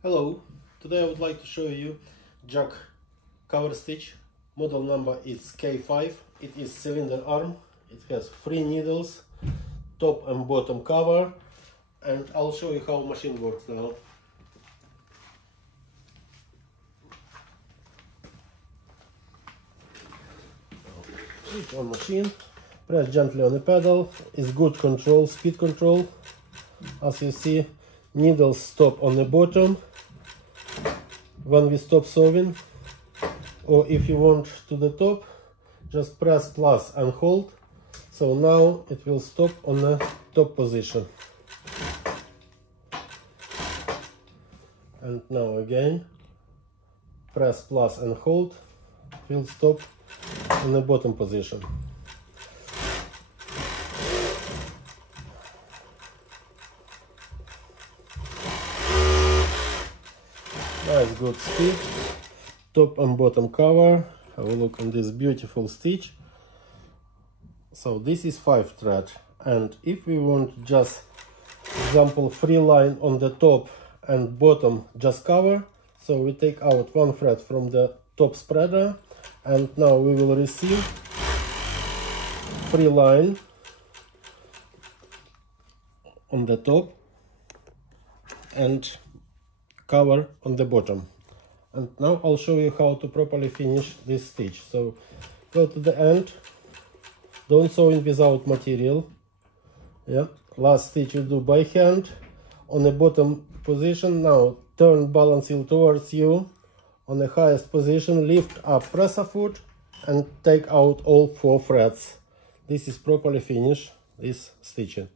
Hello, today I would like to show you jack cover stitch. Model number is K5. It is cylinder arm. It has 3 needles, top and bottom cover, and I'll show you how machine works now. Click on machine, press gently on the pedal. It's good control, speed control. As you see, needles stop on the bottom when we stop sewing, or if you want to the top, just press plus and hold. So now it will stop on the top position. And now again, press plus and hold, it will stop on the bottom position. Nice, good speed. Top and bottom cover. Have a look on this beautiful stitch. So this is 5 thread, and if we want just example 3 line on the top and bottom just cover, so we take out 1 thread from the top spreader, and now we will receive 3 line on the top and cover on the bottom. And now I'll show you how to properly finish this stitch. So go to the end, don't sew in without material. Yeah, last stitch you do by hand on the bottom position. Now turn balance wheel towards you on the highest position, lift up presser foot and take out all 4 threads. This is properly finished, this stitching.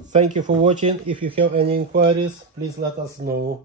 Thank you for watching. If you have any inquiries, please let us know.